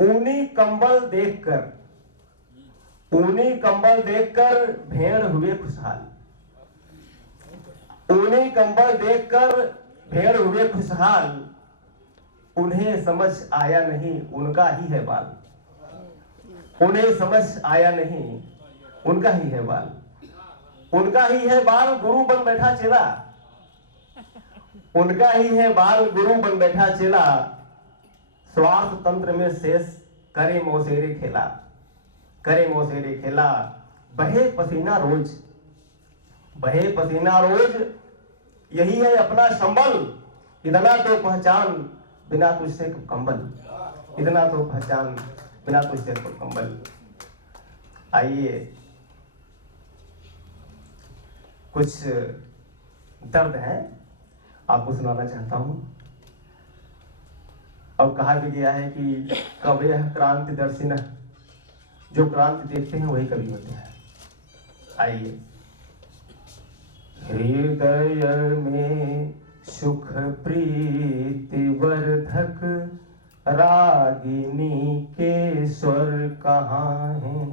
ऊनी कंबल देखकर भेड़ हुए खुशहाल। ऊनी कंबल देखकर भेड़ हुए खुशहाल, उन्हें समझ आया नहीं उनका ही है बाल। उन्हें समझ आया नहीं उनका ही है बाल। उनका ही है बाल गुरु बन बैठा चेला। उनका ही है बाल गुरु बन बैठा चेला। स्वार्थ तंत्र में शेष करे मौसेरे खेला। करे मौसेरे खेला। बहे पसीना रोज, बहे पसीना रोज, यही है अपना संबल। इतना तो पहचान बिना तुझसे कंबल। इतना तो पहचान बिना तुझसे कंबल। आइए कुछ दर्द है आपको सुनाना चाहता हूं। और कहा भी गया है कि कवि क्रांति दर्शिन, जो क्रांति देखते हैं वही कवि होते हैं। आइए। हृदय में सुख प्रीति वर्धक रागिनी के स्वर कहाँ हैं।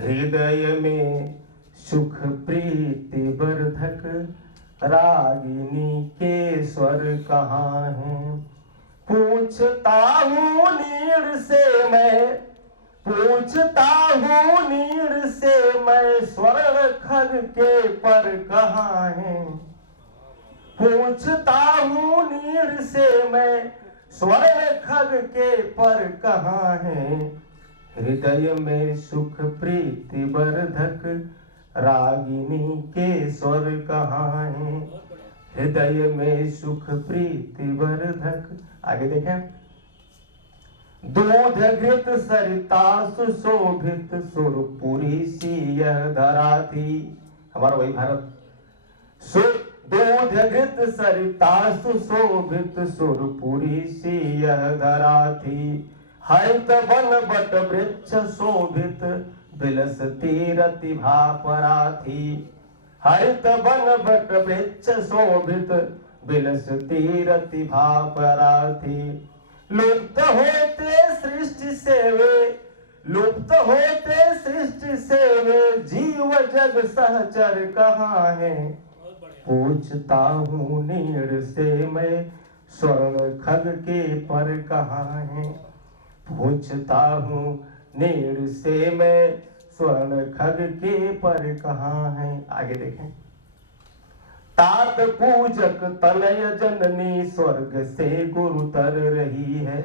हृदय में सुख प्रीति वर्धक रागिनी के स्वर कहाँ हैं। पूछता हूँ नीड़ से मैं, पूछता हूँ नीड़ से मैं, स्वर्ण खग के पर कहाँ हैं। पूछता हूँ नीड़ से मैं, स्वर्ण खग के पर कहाँ हैं। हृदय में सुख प्रीति वर्धक रागिनी के स्वर कहाँ हैं। हृदय में सुख प्रीति वर्धक। आगे देखें। दूध घृत सरिता सुशोभित सुरपुरी सी यह धरा थी। हमारा वही भारत। दूध घृत सरिता सुशोभित सुरपुरी सी यह धरा थी। हरित वन बट वृक्ष शोभित बिलसती रतिभा परा थी। हरित वन बट वृक्ष शोभित बिलसती रतिभा परा थी। लुप्त होते सृष्टि से वे, लुप्त होते सृष्टि से वे, जीव जग सहचर कहाँ हैं। पूछता हूँ नीड़ से मैं, स्वर्ण खग के पर कहाँ हैं। पूछता हूँ नीड़ से मैं, स्वर्ण खग के पर कहाँ हैं। आगे देखें। तात पूजक तनय जननी स्वर्ग से गुरुतर रही है।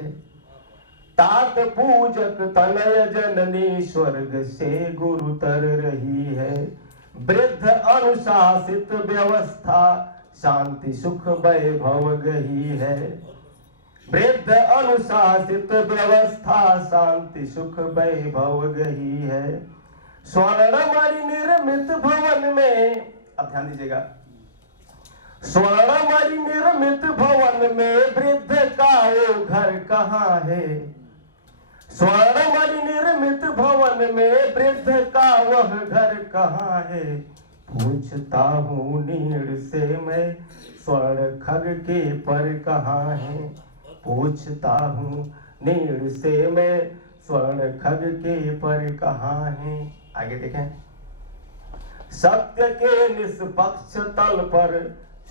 तात पूजक तनय जननी स्वर्ग से गुरुतर रही है। वृद्ध अनुशासित व्यवस्था शांति सुख वैभव गही है। वृद्ध अनुशासित व्यवस्था शांति सुख वैभव गही है। स्वर्णमणि निर्मित भवन में, अब ध्यान दीजिएगा, स्वर्णमणि निर्मित भवन में वृद्ध का वो घर कहाँ है। स्वर्णमणि निर्मित भवन में वृद्ध का वह घर कहाँ है। पूछता हूँ नीड़ से मैं, स्वर्ण खग के पर कहाँ है। पूछता हूँ नीड़ से मैं, स्वर्ण खग के पर कहाँ है। आगे देखें। सत्य के निष्पक्ष तल पर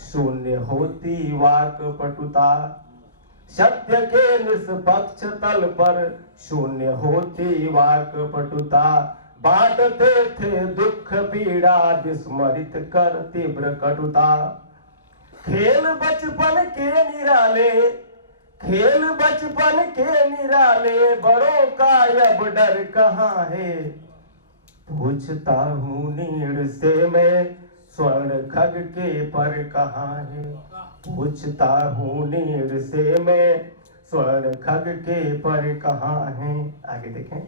शून्य होती वाक पटुता। सत्य के निष्पक्ष तल पर शून्य होती वाक पटुता। बांटते थे दुख पीड़ा विस्मरित कर तीव्र कटुता। खेल बचपन के निराले, खेल बचपन के निराले, बड़ों का अब डर कहाँ है। पूछता हूँ नीड़ से मैं, स्वर्ण खग के पर कहाँ है। पूछता हूँ नीड़ से मैं, स्वर्ण खग के पर कहाँ है। आगे देखें।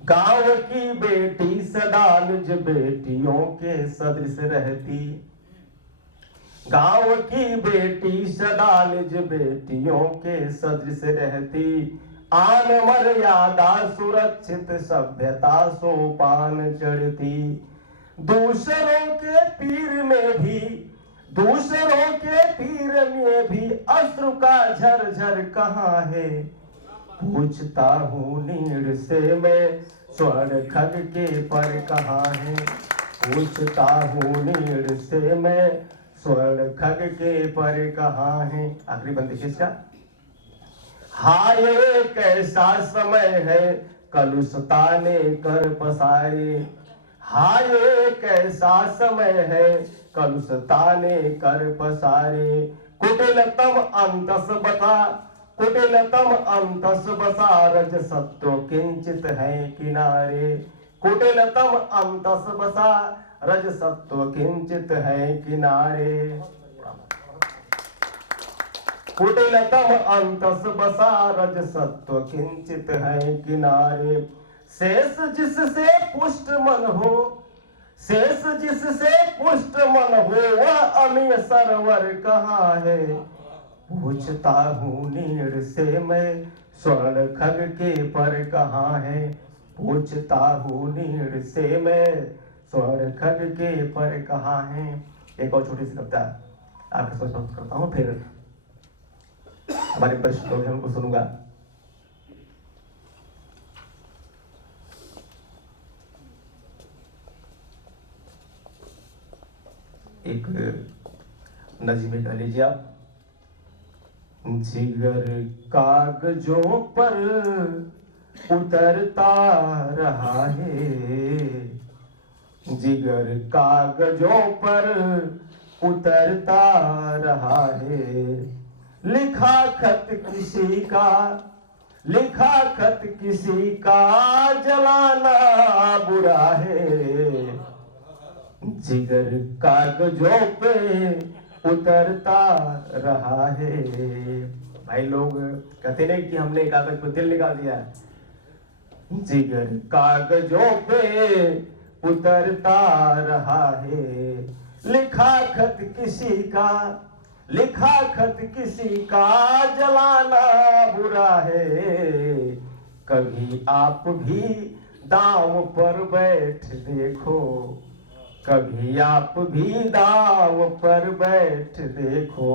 गांव की बेटी सदा निज बेटियों के सदृश रहती। गांव की बेटी सदा निज बेटियों के सदृश रहती। आन मर्यादा सुरक्षित सभ्यता सोपान चढ़ती। दूसरों के पीर में भी, दूसरों के पीर में भी अश्रु का झरझर कहाँ है। पूछता हूँ नीड़ से मैं, स्वर्ण खग के पर कहाँ है। पूछता हूँ नीड़ से मैं, स्वर्ण खग के पर कहाँ है। आखिरी बंद देखिए इसका। हाय कैसा समय है, कलुषता ने कर पसारे। हाय कैसा समय है, कलुषता ने कर पसारे। कुटिलतम अंतस बसा, कुटिलतम अंतस बसा, रज सत्व किंचित है किनारे। कुटिलतम अंतस बसा, रज सत्व किंचित है किनारे। कुटिलतम अंतस बसा, रज सत्व किंचित है किनारे। शेष जिससे पुष्ट मन हो, शेष जिससे पुष्ट मन हो, वह अमीय सरवर कहाँ है। पूछता हूँ नीड़ से मैं, स्वर्ण खग के पर कहाँ है। पूछता हूँ नीड़ से मैं, स्वर्ण खग के पर कहाँ है। एक और छोटी सी कविता आपके साथ समाप्त करता हूँ, फिर हमारे वरिष्ठ लोग हैं उनको सुनूंगा। एक नज़्म कह लीजिए आप। जिगर कागजों पर उतरता रहा है, जिगर कागजों पर उतरता रहा है। लिखा खत किसी का, लिखा खत किसी का, जलाना बुरा है। जिगर कागजों पे उतरता रहा है। भाई लोग कहते नहीं कि हमने कागज पे दिल निकाल दिया। जिगर कागजों पे उतरता रहा है। लिखा खत किसी का, लिखा खत किसी का, जलाना बुरा है। कभी आप भी दांव पर बैठ देखो, कभी आप भी दांव पर बैठ देखो।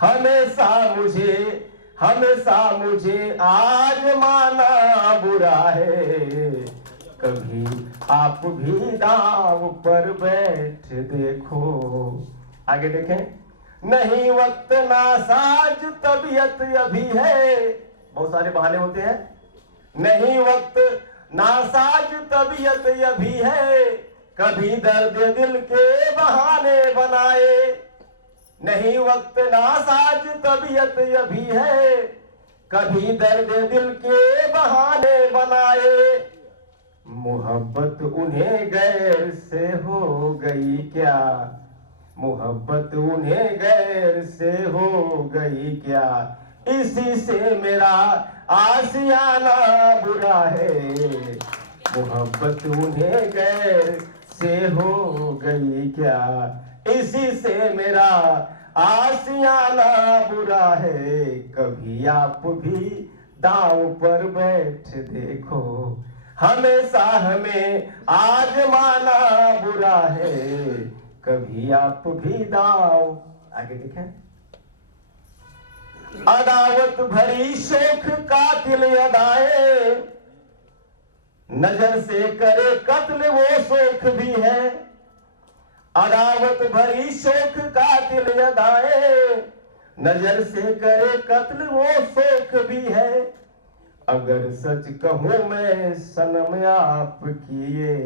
हमेशा मुझे, हमेशा मुझे आजमाना बुरा है। कभी आप भी दांव पर बैठ देखो। आगे देखें। नहीं वक्त नासाज तबीयत अभी है। बहुत सारे बहाने होते हैं। नहीं वक्त नासाज तबीयत अभी है, कभी दर्द दिल के बहाने बनाए। नहीं वक्त नासाज तबीयत अभी है, कभी दर्द दिल के बहाने बनाए। मोहब्बत उन्हें गैर से हो गई क्या, मोहब्बत उन्हें गैर से हो गई क्या। इसी से मेरा आशियाना बुरा है। मोहब्बत उन्हें गैर से हो गई क्या, इसी से मेरा आशियाना बुरा है। कभी आप भी दांव पर बैठ देखो, हमेशा हमें आजमाना बुरा है। कभी आप भी दांव। आगे देखें। अदावत भरी शोख कातिल अदाए, नजर से करे कत्ल वो शोख भी है। अदावत भरी शोख कातिल अदाए, नजर से करे कत्ल वो शोख भी है। अगर सच कहूं मैं सनम आपकी ये,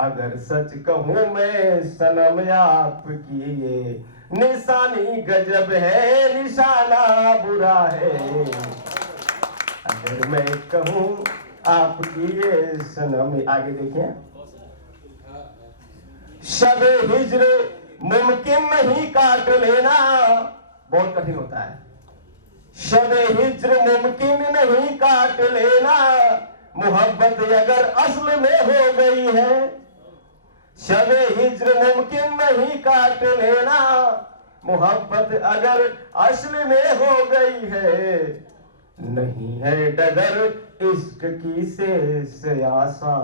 अगर सच कहूं मैं सनम आपकी ये, निशानी गजब है निशाना बुरा है। अगर मैं कहूं आपकी ये सनम। आगे देखिए। शबे हिज्र मुमकिन नहीं काट लेना, बहुत कठिन होता है। शबे हिज्र मुमकिन नहीं काट लेना, मोहब्बत अगर असल में हो गई है। शबे हिज्र मुमकिन नहीं काट लेना, मोहब्बत अगर असल में हो गई है। नहीं है डगर इश्क की शेष आशा,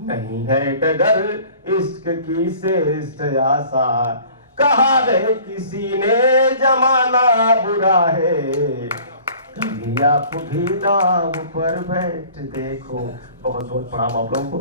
नहीं है डगर इश्क की शेष आशा। कहा है किसी ने जमाना बुरा है, कभी कभी आप भी नाव पर बैठ देखो। बहुत बहुत प्रणाम आप लोगों को।